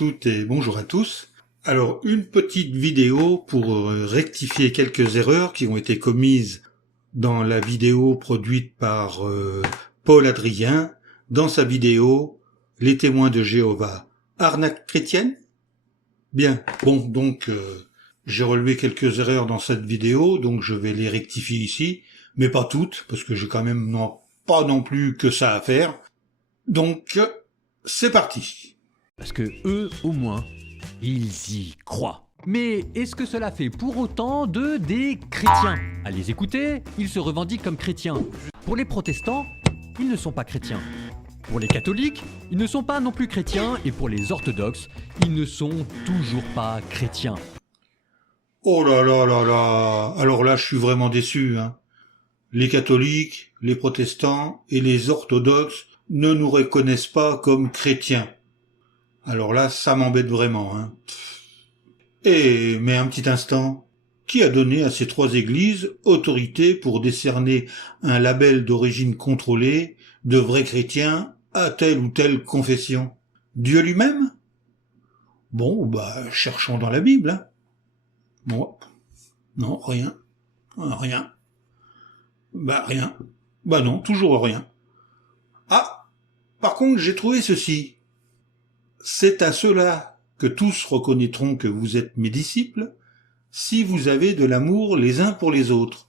toutes et bonjour à tous. Alors, une petite vidéo pour rectifier quelques erreurs qui ont été commises dans la vidéo produite par Paul Adrien, dans sa vidéo « Les témoins de Jéhovah, arnaque chrétienne ?» Bien, bon, donc j'ai relevé quelques erreurs dans cette vidéo, donc je vais les rectifier ici, mais pas toutes, parce que j'ai quand même pas non plus que ça à faire. Donc, c'est parti. Parce que eux, au moins, ils y croient. Mais est-ce que cela fait pour autant d'eux des chrétiens? À les écouter, ils se revendiquent comme chrétiens. Pour les protestants, ils ne sont pas chrétiens. Pour les catholiques, ils ne sont pas non plus chrétiens. Et pour les orthodoxes, ils ne sont toujours pas chrétiens. Oh là là là là. Alors là, je suis vraiment déçu, hein. Les catholiques, les protestants et les orthodoxes ne nous reconnaissent pas comme chrétiens. Alors là, ça m'embête vraiment, hein. Mais un petit instant, qui a donné à ces trois églises autorité pour décerner un label d'origine contrôlée de vrais chrétiens à telle ou telle confession? Dieu lui-même? Bon, cherchons dans la Bible, hein. Bon, non, rien. Rien. Rien. Non, toujours rien. Ah, par contre, j'ai trouvé ceci. C'est à ceux-là que tous reconnaîtront que vous êtes mes disciples, si vous avez de l'amour les uns pour les autres.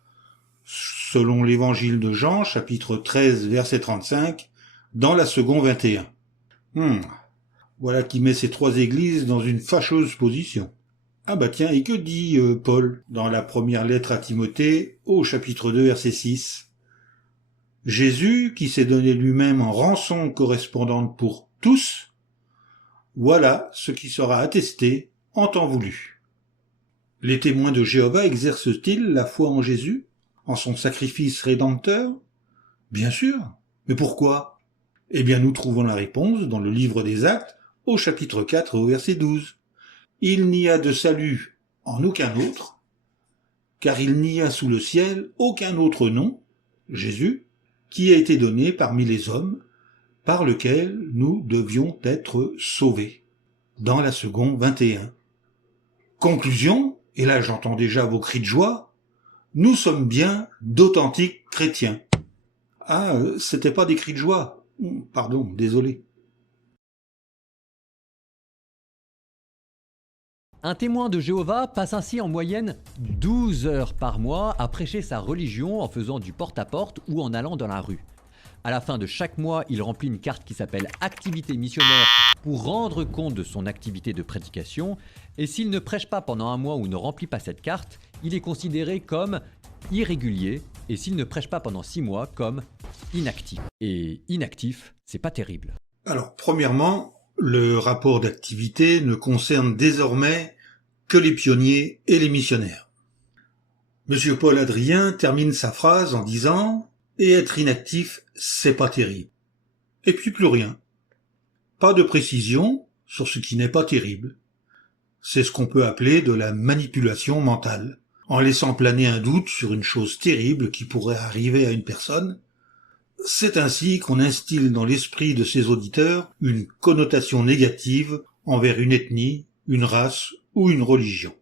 Selon l'évangile de Jean, chapitre 13, verset 35, dans la seconde 21. Voilà qui met ces trois églises dans une fâcheuse position. Ah tiens, et que dit Paul dans la première lettre à Timothée, au chapitre 2, verset 6? Jésus, qui s'est donné lui-même en rançon correspondante pour tous, voilà ce qui sera attesté en temps voulu. Les témoins de Jéhovah exercent-ils la foi en Jésus, en son sacrifice rédempteur? Bien sûr. Mais pourquoi? Eh bien, nous trouvons la réponse dans le livre des Actes, au chapitre 4 au verset 12. Il n'y a de salut en aucun autre, car il n'y a sous le ciel aucun autre nom, Jésus, qui a été donné parmi les hommes, par lequel nous devions être sauvés. Dans la seconde 21. Conclusion, et là j'entends déjà vos cris de joie, nous sommes bien d'authentiques chrétiens. Ah, c'était pas des cris de joie. Pardon, désolé. Un témoin de Jéhovah passe ainsi en moyenne 12 heures par mois à prêcher sa religion en faisant du porte-à-porte ou en allant dans la rue. À la fin de chaque mois, il remplit une carte qui s'appelle « Activité missionnaire » pour rendre compte de son activité de prédication. Et s'il ne prêche pas pendant un mois ou ne remplit pas cette carte, il est considéré comme irrégulier. Et s'il ne prêche pas pendant 6 mois, comme inactif. Et inactif, c'est pas terrible. Alors, premièrement, le rapport d'activité ne concerne désormais que les pionniers et les missionnaires. Monsieur Paul Adrien termine sa phrase en disant « Et être inactif, c'est pas terrible. » Et puis plus rien. Pas de précision sur ce qui n'est pas terrible. C'est ce qu'on peut appeler de la manipulation mentale, en laissant planer un doute sur une chose terrible qui pourrait arriver à une personne. C'est ainsi qu'on instille dans l'esprit de ses auditeurs une connotation négative envers une ethnie, une race ou une religion.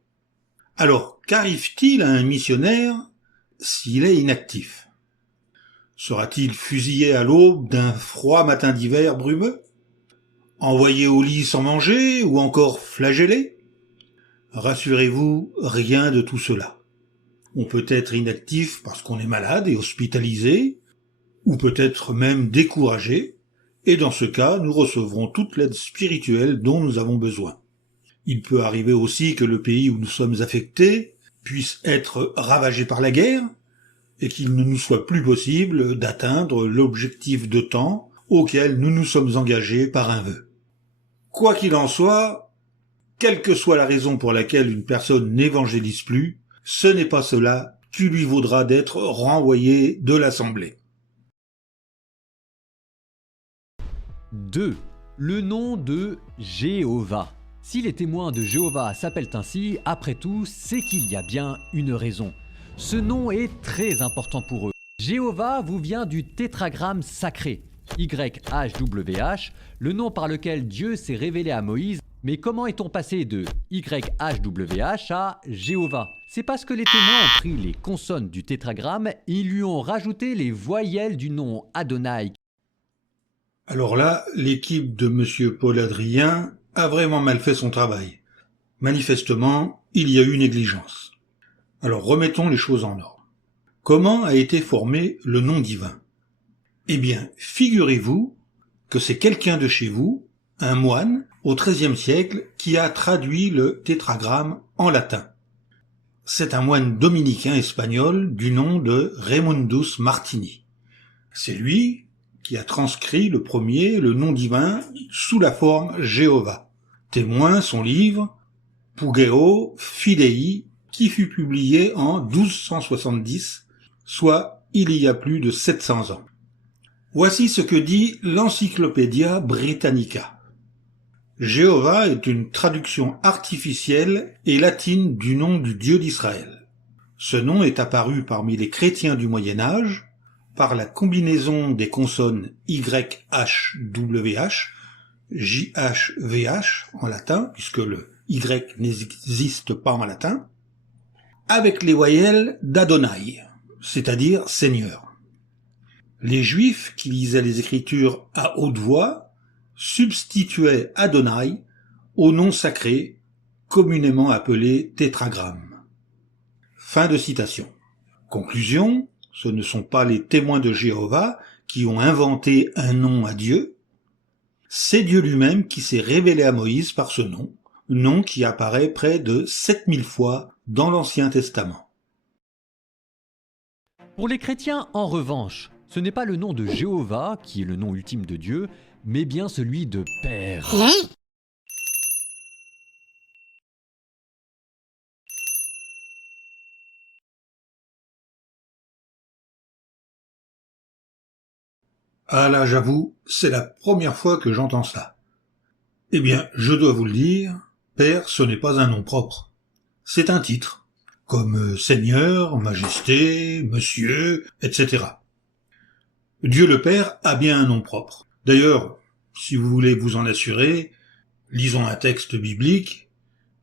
Alors, qu'arrive-t-il à un missionnaire s'il est inactif? Sera-t-il fusillé à l'aube d'un froid matin d'hiver brumeux? Envoyé au lit sans manger ou encore flagellé? Rassurez-vous, rien de tout cela. On peut être inactif parce qu'on est malade et hospitalisé, ou peut-être même découragé, et dans ce cas, nous recevrons toute l'aide spirituelle dont nous avons besoin. Il peut arriver aussi que le pays où nous sommes affectés puisse être ravagé par la guerre, et qu'il ne nous soit plus possible d'atteindre l'objectif de temps auquel nous nous sommes engagés par un vœu. Quoi qu'il en soit, quelle que soit la raison pour laquelle une personne n'évangélise plus, ce n'est pas cela qui lui vaudra d'être renvoyé de l'assemblée. 2. Le nom de Jéhovah. Si les témoins de Jéhovah s'appellent ainsi, après tout, c'est qu'il y a bien une raison. Ce nom est très important pour eux. Jéhovah vous vient du tétragramme sacré, YHWH, le nom par lequel Dieu s'est révélé à Moïse Mais comment est-on passé de YHWH à Jéhovah? C'est parce que les témoins ont pris les consonnes du tétragramme et ils lui ont rajouté les voyelles du nom Adonai. Alors là, l'équipe de Monsieur Paul Adrien a vraiment mal fait son travail. Manifestement, il y a eu négligence. Alors remettons les choses en ordre. Comment a été formé le nom divin? Eh bien, figurez-vous que c'est quelqu'un de chez vous, un moine, au XIIIe siècle, qui a traduit le tétragramme en latin. C'est un moine dominicain espagnol du nom de Raymondus Martini. C'est lui qui a transcrit le premier, le nom divin, sous la forme Jéhovah. Témoin son livre Pugeo Fidei, qui fut publié en 1270, soit il y a plus de 700 ans. Voici ce que dit l'Encyclopædia Britannica. Jéhovah est une traduction artificielle et latine du nom du Dieu d'Israël. Ce nom est apparu parmi les chrétiens du Moyen Âge par la combinaison des consonnes YHWH, JHVH en latin, puisque le Y n'existe pas en latin, avec les voyelles d'Adonai, c'est-à-dire Seigneur. Les Juifs qui lisaient les Écritures à haute voix substituaient Adonai au nom sacré, communément appelé tétragramme. Fin de citation. Conclusion, ce ne sont pas les témoins de Jéhovah qui ont inventé un nom à Dieu, c'est Dieu lui-même qui s'est révélé à Moïse par ce nom, nom qui apparaît près de 7000 fois dans l'Ancien Testament. Pour les chrétiens, en revanche, ce n'est pas le nom de Jéhovah qui est le nom ultime de Dieu, mais bien celui de Père. Ah là, j'avoue, c'est la première fois que j'entends ça. Eh bien, je dois vous le dire, Père, ce n'est pas un nom propre. C'est un titre, comme Seigneur, Majesté, Monsieur, etc. Dieu le Père a bien un nom propre. D'ailleurs, si vous voulez vous en assurer, lisons un texte biblique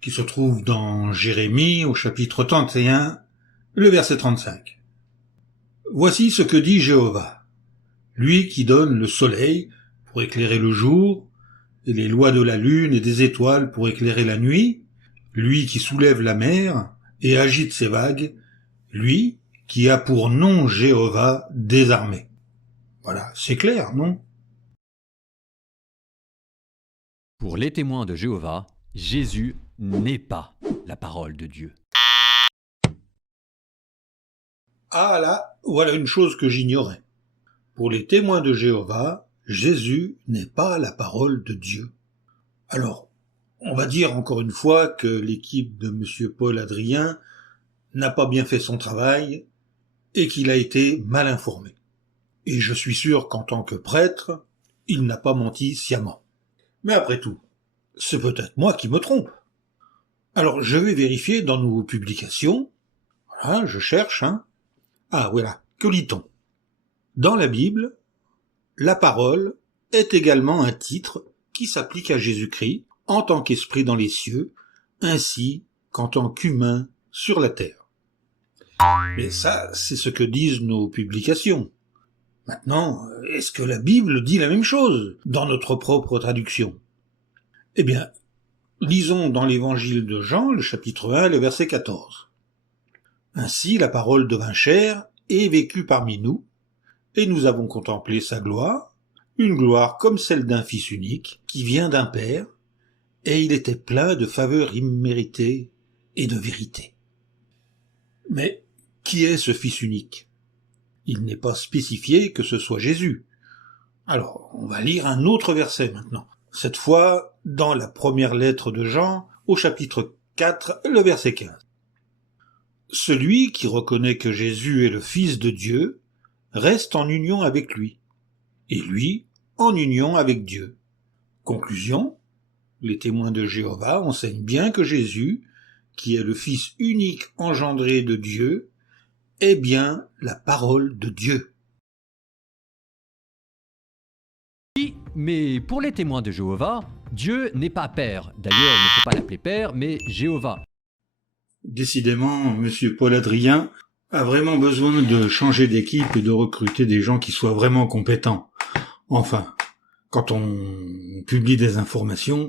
qui se trouve dans Jérémie au chapitre 31, le verset 35. Voici ce que dit Jéhovah, lui qui donne le soleil pour éclairer le jour, et les lois de la lune et des étoiles pour éclairer la nuit, lui qui soulève la mer et agite ses vagues, lui qui a pour nom Jéhovah des armées. Voilà, c'est clair, non? Pour les témoins de Jéhovah, Jésus n'est pas la parole de Dieu. Ah là, voilà une chose que j'ignorais. Pour les témoins de Jéhovah, Jésus n'est pas la parole de Dieu. Alors, on va dire encore une fois que l'équipe de Monsieur Paul Adrien n'a pas bien fait son travail et qu'il a été mal informé. Et je suis sûr qu'en tant que prêtre, il n'a pas menti sciemment. Mais après tout, c'est peut-être moi qui me trompe. Alors je vais vérifier dans nos publications. Voilà, je cherche, Ah voilà, que lit-on? Dans la Bible, la parole est également un titre qui s'applique à Jésus-Christ en tant qu'esprit dans les cieux, ainsi qu'en tant qu'humain sur la terre. Mais ça, c'est ce que disent nos publications. Maintenant, est-ce que la Bible dit la même chose dans notre propre traduction? Eh bien, lisons dans l'évangile de Jean, le chapitre 1, le verset 14. Ainsi la parole devint chair et vécut parmi nous, et nous avons contemplé sa gloire, une gloire comme celle d'un fils unique, qui vient d'un père, et il était plein de faveur imméritée et de vérité. Mais qui est ce fils unique? Il n'est pas spécifié que ce soit Jésus. Alors, on va lire un autre verset maintenant. Cette fois, dans la première lettre de Jean, au chapitre 4, le verset 15. Celui qui reconnaît que Jésus est le Fils de Dieu reste en union avec lui, et lui en union avec Dieu. Conclusion, les témoins de Jéhovah enseignent bien que Jésus, qui est le Fils unique engendré de Dieu, est bien la parole de Dieu. Mais pour les témoins de Jéhovah, Dieu n'est pas père. D'ailleurs, il ne faut pas l'appeler père, mais Jéhovah. Décidément, Monsieur Paul Adrien a vraiment besoin de changer d'équipe et de recruter des gens qui soient vraiment compétents. Enfin, quand on publie des informations,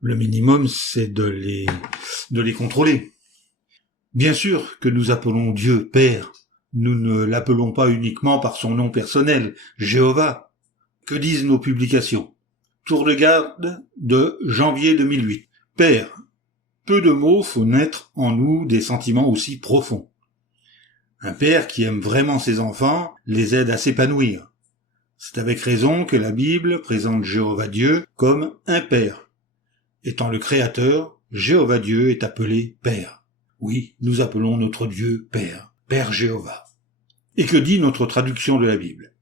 le minimum, c'est de les contrôler. Bien sûr que nous appelons Dieu Père. Nous ne l'appelons pas uniquement par son nom personnel, Jéhovah. Que disent nos publications? Tour de garde de janvier 2008. Père. Peu de mots font naître en nous des sentiments aussi profonds. Un père qui aime vraiment ses enfants les aide à s'épanouir. C'est avec raison que la Bible présente Jéhovah Dieu comme un père. Étant le Créateur, Jéhovah Dieu est appelé Père. Oui, nous appelons notre Dieu Père, Père Jéhovah. Et que dit notre traduction de la Bible?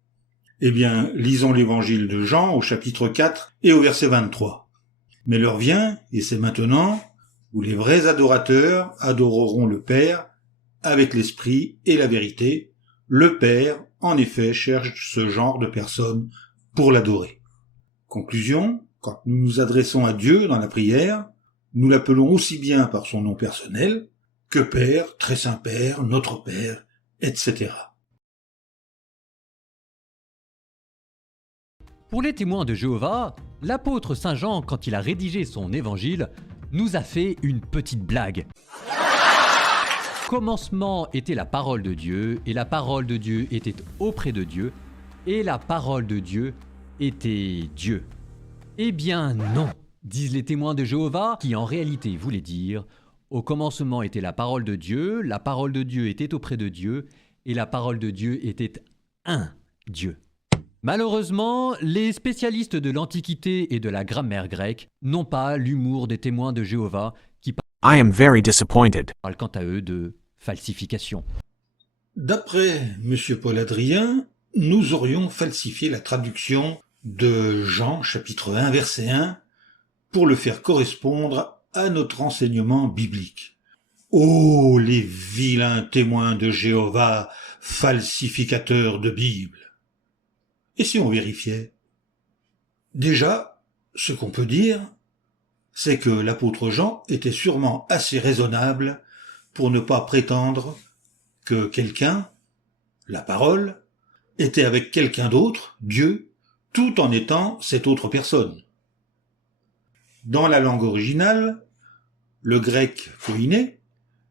Eh bien, lisons l'évangile de Jean au chapitre 4 et au verset 23. Mais l'heure vient, et c'est maintenant, où les vrais adorateurs adoreront le Père avec l'esprit et la vérité. Le Père, en effet, cherche ce genre de personnes pour l'adorer. Conclusion, quand nous nous adressons à Dieu dans la prière, nous l'appelons aussi bien par son nom personnel que Père, Très Saint Père, Notre Père, etc. Pour les témoins de Jéhovah, l'apôtre Saint Jean, quand il a rédigé son évangile, nous a fait une petite blague. Au commencement était la parole de Dieu, et la parole de Dieu était auprès de Dieu, et la parole de Dieu était Dieu. Eh bien non, disent les témoins de Jéhovah, qui en réalité voulaient dire « Au commencement était la parole de Dieu était auprès de Dieu, et la parole de Dieu était un Dieu ». Malheureusement, les spécialistes de l'Antiquité et de la grammaire grecque n'ont pas l'humour des témoins de Jéhovah qui I am very disappointed. parlent quant à eux de falsification. D'après M. Paul Adrien, nous aurions falsifié la traduction de Jean, chapitre 1, verset 1, pour le faire correspondre à notre enseignement biblique. Oh, les vilains témoins de Jéhovah, falsificateurs de Bible! Et si on vérifiait? Déjà, ce qu'on peut dire, c'est que l'apôtre Jean était sûrement assez raisonnable pour ne pas prétendre que quelqu'un, la parole, était avec quelqu'un d'autre, Dieu, tout en étant cette autre personne. Dans la langue originale, le grec koiné,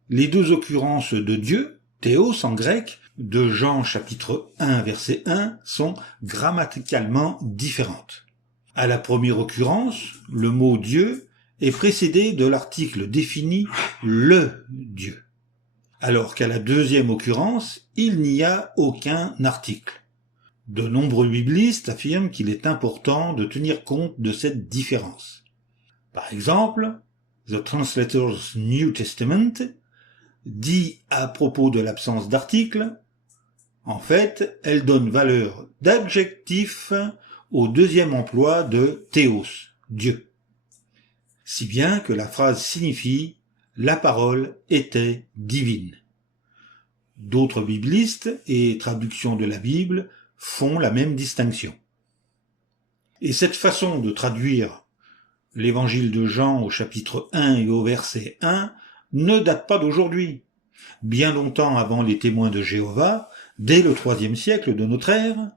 les deux occurrences de Dieu, théos en grec, de Jean chapitre 1 verset 1 sont grammaticalement différentes. À la première occurrence, le mot Dieu est précédé de l'article défini le Dieu, alors qu'à la deuxième occurrence, il n'y a aucun article. De nombreux biblistes affirment qu'il est important de tenir compte de cette différence. Par exemple, The Translator's New Testament dit à propos de l'absence d'article, en fait, elle donne valeur d'adjectif au deuxième emploi de théos, Dieu. Si bien que la phrase signifie « la parole était divine ». D'autres biblistes et traductions de la Bible font la même distinction. Et cette façon de traduire l'évangile de Jean au chapitre 1 et au verset 1 ne date pas d'aujourd'hui. Bien longtemps avant les témoins de Jéhovah, dès le IIIe siècle de notre ère,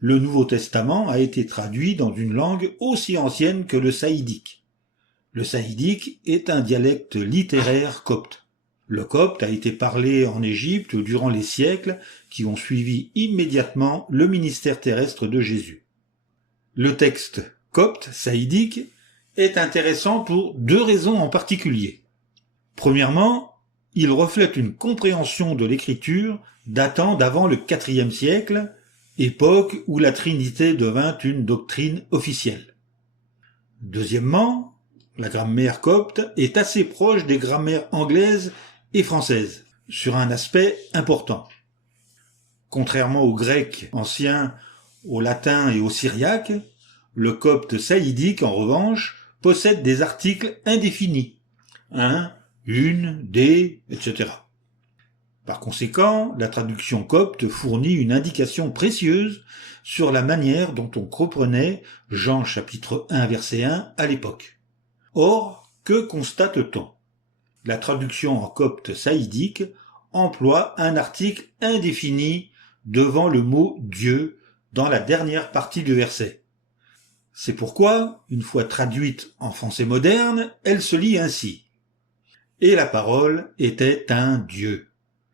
le Nouveau Testament a été traduit dans une langue aussi ancienne que le saïdique. Le saïdique est un dialecte littéraire copte. Le copte a été parlé en Égypte durant les siècles qui ont suivi immédiatement le ministère terrestre de Jésus. Le texte copte saïdique est intéressant pour deux raisons en particulier. Premièrement, il reflète une compréhension de l'écriture datant d'avant le IVe siècle, époque où la Trinité devint une doctrine officielle. Deuxièmement, la grammaire copte est assez proche des grammaires anglaises et françaises, sur un aspect important. Contrairement au grec ancien, au latin et au syriaque, le copte saïdique, en revanche, possède des articles indéfinis, un, une, des, etc. Par conséquent, la traduction copte fournit une indication précieuse sur la manière dont on comprenait Jean chapitre 1 verset 1 à l'époque. Or, que constate-t-on ? La traduction en copte saïdique emploie un article indéfini devant le mot Dieu dans la dernière partie du verset. C'est pourquoi, une fois traduite en français moderne, elle se lit ainsi. Et la parole était un Dieu.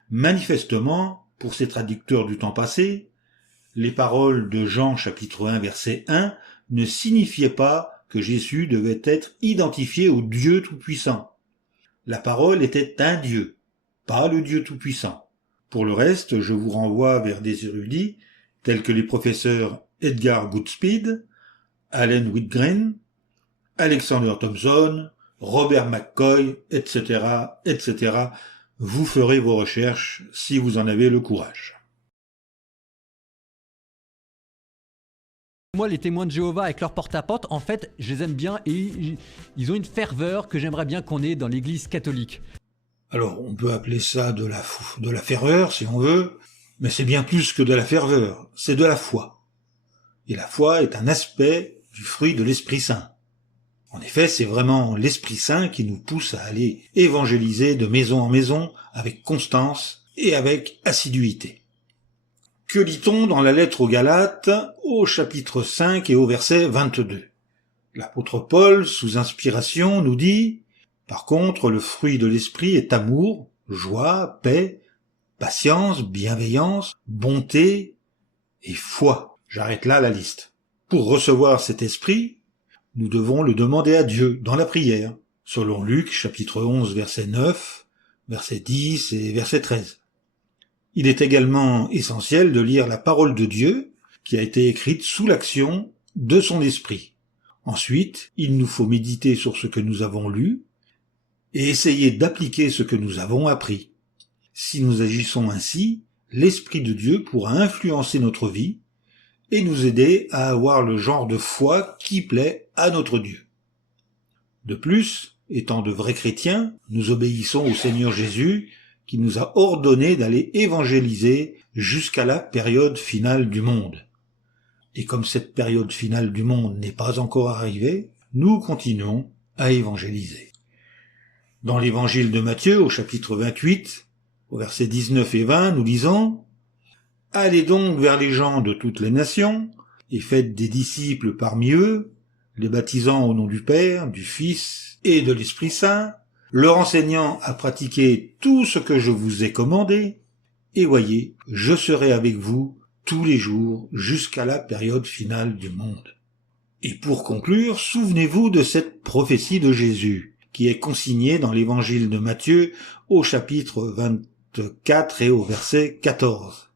Manifestement, pour ces traducteurs du temps passé, les paroles de Jean chapitre 1 verset 1 ne signifiaient pas que Jésus devait être identifié au Dieu Tout-Puissant. La parole était un Dieu, pas le Dieu Tout-Puissant. Pour le reste, je vous renvoie vers des érudits tels que les professeurs Edgar Goodspeed, Allen Whitgren, Alexander Thompson, Robert McCoy, etc., etc. Vous ferez vos recherches si vous en avez le courage. Moi, les témoins de Jéhovah avec leur porte-à-porte, en fait, je les aime bien et ils ont une ferveur que j'aimerais bien qu'on ait dans l'église catholique. Alors, on peut appeler ça de la ferveur, si on veut, mais c'est bien plus que de la ferveur, c'est de la foi. Et la foi est un aspect du fruit de l'Esprit Saint. En effet, c'est vraiment l'Esprit Saint qui nous pousse à aller évangéliser de maison en maison avec constance et avec assiduité. Que lit-on dans la lettre aux Galates, au chapitre 5 et au verset 22 ? L'apôtre Paul, sous inspiration, nous dit « Par contre, le fruit de l'esprit est amour, joie, paix, patience, bienveillance, bonté et foi. » J'arrête là la liste. Pour recevoir cet esprit, nous devons le demander à Dieu dans la prière, selon Luc, chapitre 11, verset 9, verset 10 et verset 13. Il est également essentiel de lire la parole de Dieu qui a été écrite sous l'action de son esprit. Ensuite, il nous faut méditer sur ce que nous avons lu et essayer d'appliquer ce que nous avons appris. Si nous agissons ainsi, l'Esprit de Dieu pourra influencer notre vie et nous aider à avoir le genre de foi qui plaît à notre Dieu. De plus, étant de vrais chrétiens, nous obéissons au Seigneur Jésus qui nous a ordonné d'aller évangéliser jusqu'à la période finale du monde. Et comme cette période finale du monde n'est pas encore arrivée, nous continuons à évangéliser. Dans l'évangile de Matthieu, au chapitre 28, au verset 19 et 20, nous lisons « Allez donc vers les gens de toutes les nations, et faites des disciples parmi eux, les baptisant au nom du Père, du Fils et de l'Esprit Saint, leur enseignant à pratiquer tout ce que je vous ai commandé, et voyez, je serai avec vous tous les jours jusqu'à la période finale du monde. » Et pour conclure, souvenez-vous de cette prophétie de Jésus, qui est consignée dans l'évangile de Matthieu au chapitre 24 et au verset 14.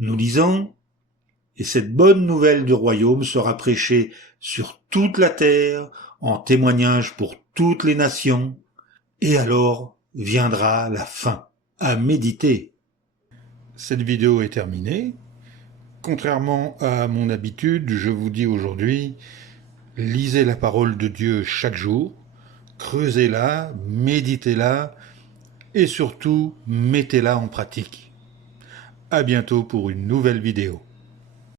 Nous lisons « Et cette bonne nouvelle du royaume sera prêchée sur toute la terre en témoignage pour toutes les nations, et alors viendra la fin. » À méditer. Cette vidéo est terminée. Contrairement à mon habitude, je vous dis aujourd'hui, lisez la parole de Dieu chaque jour, creusez-la, méditez-la, et surtout, mettez-la en pratique. À bientôt pour une nouvelle vidéo.